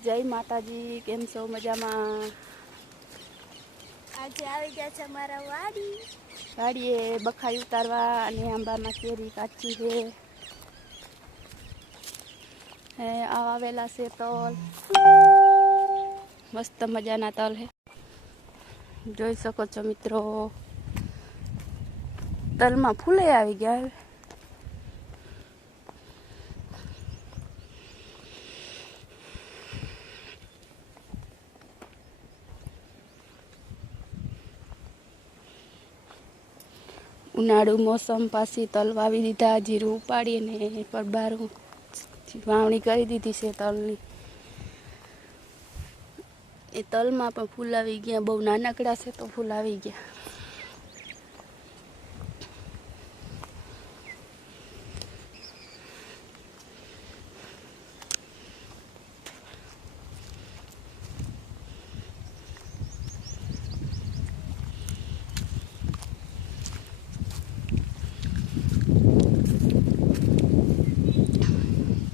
જય માતાજી, કેમ છો? મજામાં? આજે આવી ગયા છે અમારા વાડીએ બખાઈ ઉતારવા અને આંબામાં કેરી કાચી છે. આવેલા છે તલ, મસ્ત મજાના તલ હે, જોઈ શકો છો મિત્રો. તલમાં ફૂલે આવી ગયા. ઉનાળુ મોસમ પાછી તલ વાવી દીધા, જીરું ઉપાડીને પરબારું વાવણી કરી દીધી છે તલની. એ તલમાં પણ ફૂલ આવી ગયા, બહુ નાનકડા છે તો ફૂલ આવી ગયા.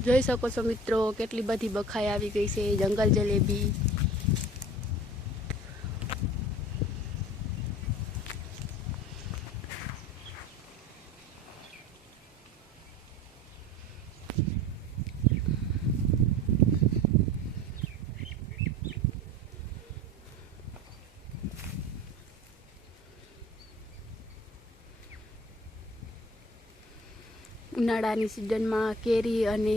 જોઈ શકો છો મિત્રો, કેટલી બધી બખાઈ આવી ગઈ છે. જંગલ જલેબી, ઉનાળાની સિઝનમાં કેરી અને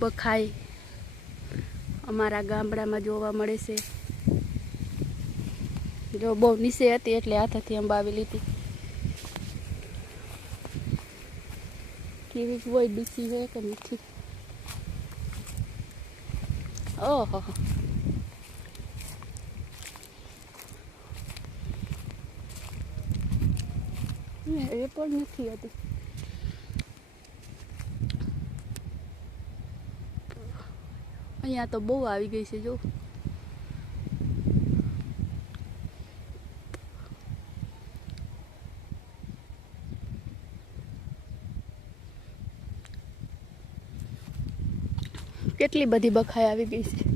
બખાઈ અમારા ગામડામાં જોવા મળે છે. જો બહુ નીચે હતી એટલે હાથેથી અંબાવી લીધી. કેવી હોય, ડીસી હોય કે મીઠી? ઓહો, એ પણ નથી હતી. અહીંયા તો બહુ આવી ગઈ છે જો. કેટલી બધી બખાઈ આવી ગઈ છે.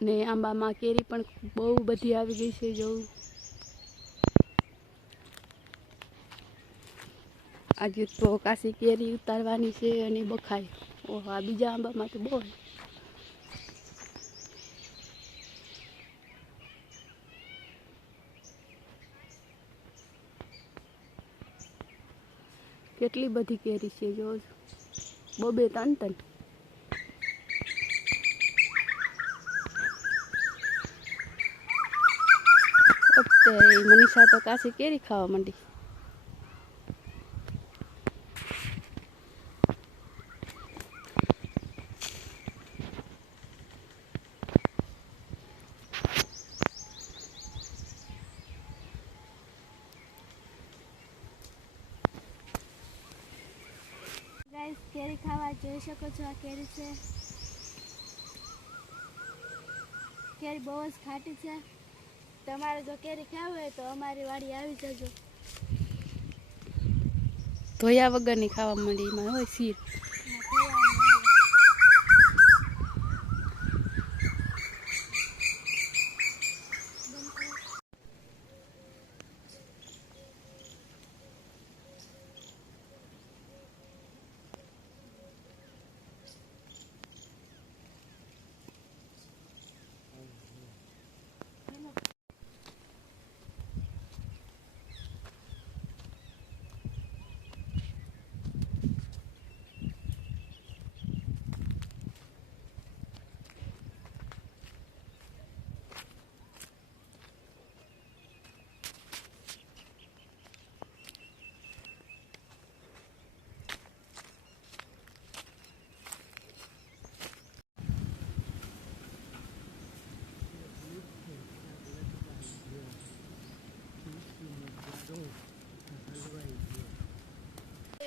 અને આંબામાં કેરી પણ બહુ બધી આવી ગઈ છે. જોઉં આજે તો કાશી કેરી ઉતારવાની છે અને બખાઈ. ઓહો, આ બીજા આંબામાં તો બહુ. કેટલી બધી કેરી છે જો, બે ત્રણ ત્રણ. મનીષા તો કાશી કેરી ખાવા માંડી. ગાઈસ, કેરી ખાવા જોઈ શકો છો. આ કેરી છે. કેરી બહુ જ ખાટી છે. તમારે જો કેરી ખાવી હોય તો અમારી વાડી આવી જજો. ધોયા વગરની ખાવા માંડી, એમાં હોય શીર.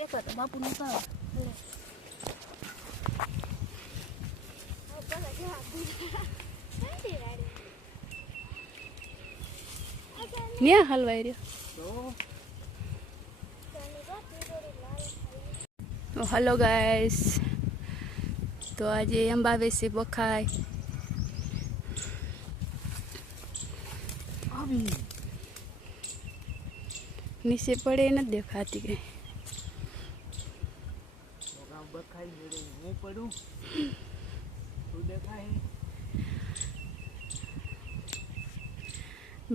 એક તો બાપુનું કામ ન્યા હલવાઈ રહ્યો. તો હલો ગાઈસ, તો આજે અંબાવેસી બખાય નીચે પડે નથી દેખાતી કઈ.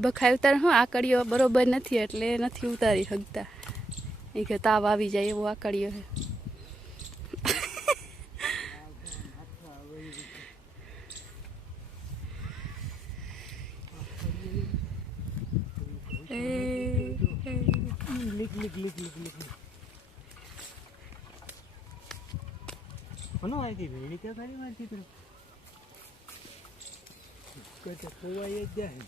બખાય ઉતાર હું આકડીઓ બરોબર નથી એટલે નથી ઉતારી શકતા. એ કે તાવ આવી જાય એવો આકડીઓ છે. કોનો આવી વેણી ત્યાં ખાલી મારી દીકરો કઈ ખોવાઈ જ જાય.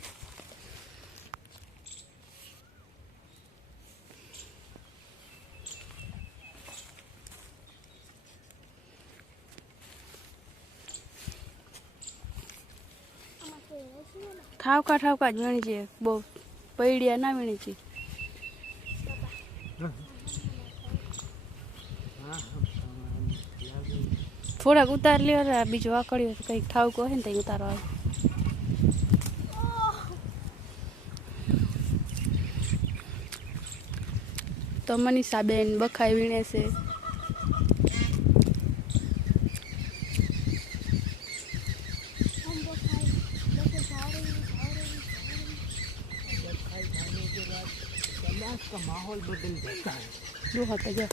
ઠાવકા ઠાવકા જ વીણી છે, બહુ પૈડિયા ના વીણી છે. થોડાક ઉતાર લ્યો, બીજો આકડ્યો કંઈક ઠાવકો હોય ને તો ઉતારો આવે. તો મનીષાબેન બખાઈ વીણે છે. का माहौल बदल जाता है. જો હતા જો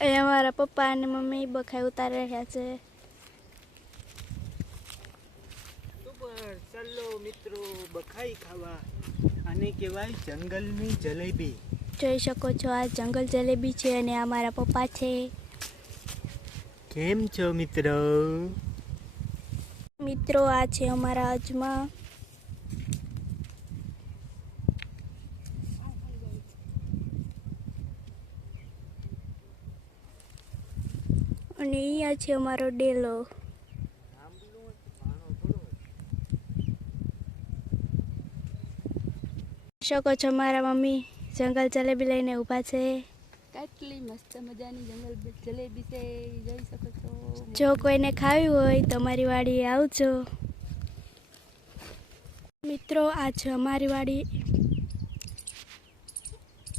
એ અમારા પપ્પા અને મમ્મી બખાઈ ઉતારી રહ્યા છે. સુપર, ચાલો મિત્રો બખાઈ ખાવા. આને કહેવાય જંગલની જલેબી. જોઈ શકો છો આ જંગલ જલેબી છે અને આ મારા પપ્પા છે. કેમ છો મિત્રો? મિત્રો આ છે અમારા અજમા. અને અહીંયા છે અમારો ડેલો. શકો છો મારા મમ્મી જંગલ જલેબી લઈને ઊભા છે. કેટલી મસ્ત મજાની જંગલ જલેબી છે, જોઈ શકો છો. જો કોઈને ખાવી હોય તો અમારી વાડીએ આવજો. મિત્રો આ છે અમારી વાડી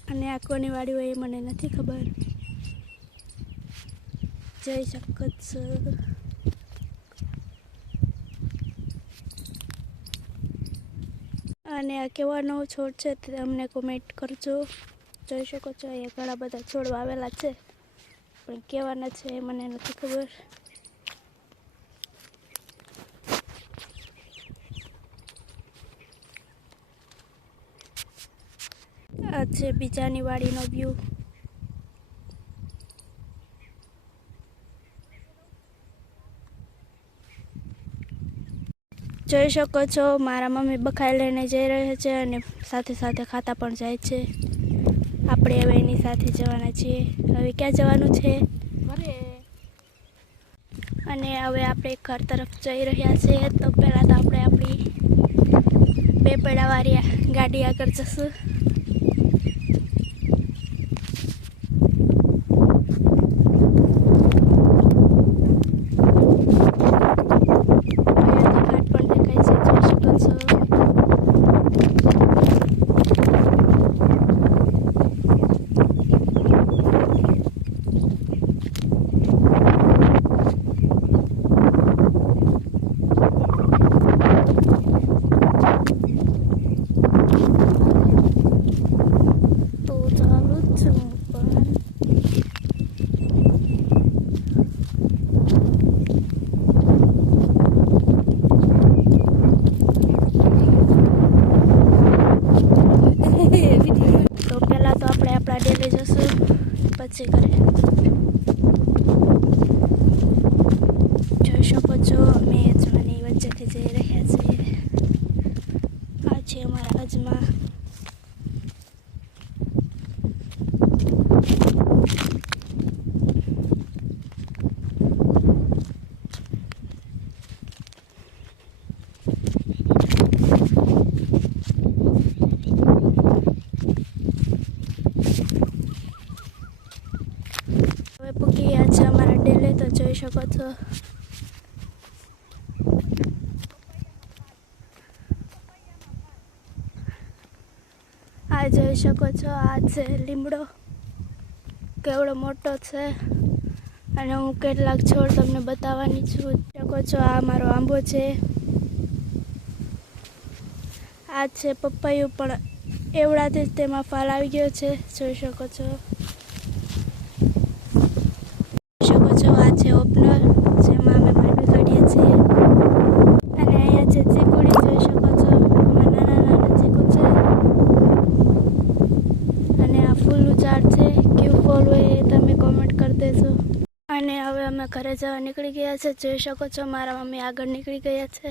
અને આ કોની વાડી હોય એ મને નથી ખબર. જઈ શકો છો. અને આ કેવો નવો છોડ છે તે અમને કોમેન્ટ કરજો. જોઈ શકો છો અહીંયા ઘણા બધા છોડ વાવેલા છે પણ કેવાના છે એ મને નથી ખબર. આ છે બીજાની વાડીનો વ્યૂ. જોઈ શકો છો મારા મમ્મી બખાઈ લઈને જઈ રહ્યા છે અને સાથે સાથે ખાતા પણ જાય છે. આપણે હવે એની સાથે જવાના છીએ. હવે ક્યાં જવાનું છે? ઘરે. અને હવે આપણે ઘર તરફ જઈ રહ્યા છીએ. તો પહેલાં તો આપણે આપણી 2 પૈડાવાળી ગાડી આગળ જશું. છે ઘરે. જોઈ શકો છો અમે અજમાની વચ્ચેથી જઈ રહ્યા છીએ. આ છે અમારા અજમા. હવે પૂકી ગયા છે અમારા ડેલે, તો જોઈ શકો છો. આ જોઈ શકો છો, આ છે લીમડો. કેવડો મોટો છે અને હું કેટલાક છોડ તમને બતાવવાની છું. શકો છો આ મારો આંબો છે. આ છે પપૈયું, પણ એવડાથી જ તેમાં ફળ આવી ગયો છે. જોઈ શકો છો. આ છે ઓપનર, જેમાં અમે માંડવી કાઢીએ છીએ. અને અહીંયા છે ચીકુડી. જોઈ શકો છો આમાં નાના નાના ચીકુ છે. અને આ ફૂલનું ઝાડ છે. કયું ફૂલ હોય એ તમે કોમેન્ટ કરી દેજો. અને હવે અમે ઘરે જવા નીકળી ગયા છે. જોઈ શકો છો મારા મમ્મી આગળ નીકળી ગયા છે.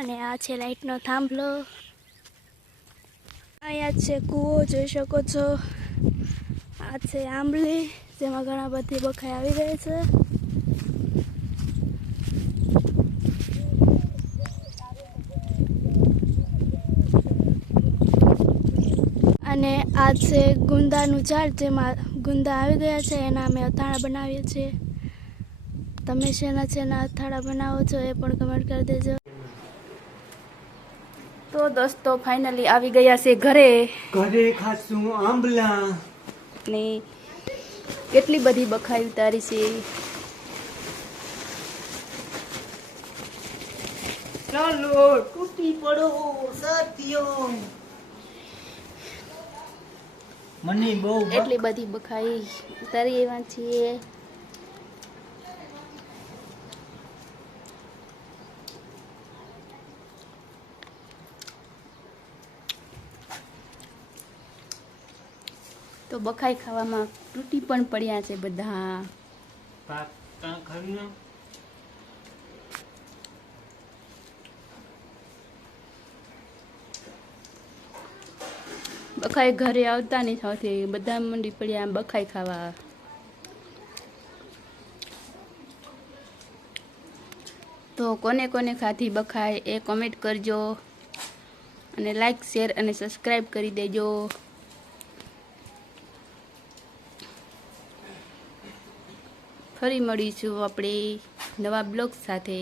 અને આ છે લાઈટનો થાંભલો. અહીંયા છે કૂવો. જોઈ શકો છો. આ છે આંબલી, જેમાં ઘણા બધી બખાઈ આવી ગઈ છે. અને આ છે ગુંદાનું ઝાડ, જેમાં ગુંદા આવી ગયા છે. એના અમે અથાણા બનાવીએ છીએ. તમે શેના અથાણા બનાવો છો એ પણ કમેન્ટ કરી દેજો. તો દોસ્તો ફાઇનલી આવી ગયા છે ઘરે. ઘરે ખાશું આંબલા. ને કેટલી બધી બખાઈ ઉતારી છે. ચાલો તૂટી પડો સાથીઓ. મને બહુ એટલી બધી બખાઈ ઉતારી એવા છીએ. તો બખાઈ ખાવામાં તૂટી પણ પડ્યા છે બધા. બખાઈ ઘરે આવતા ની સાથે બધા મંડી પડ્યા બખાઈ ખાવા. તો કોને કોને ખાધી બખાઈ એ કોમેન્ટ કરજો. અને લાઈક, શેર અને સબસ્ક્રાઈબ કરી દેજો. ફરી મળીશું આપણે નવા બ્લોગ સાથે.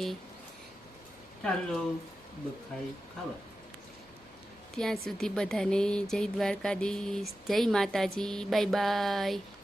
ચાલો બખાઈ ખાવા. ત્યાં સુધી બધાને જય દ્વારકાધીશ, જય માતાજી, બાય બાય.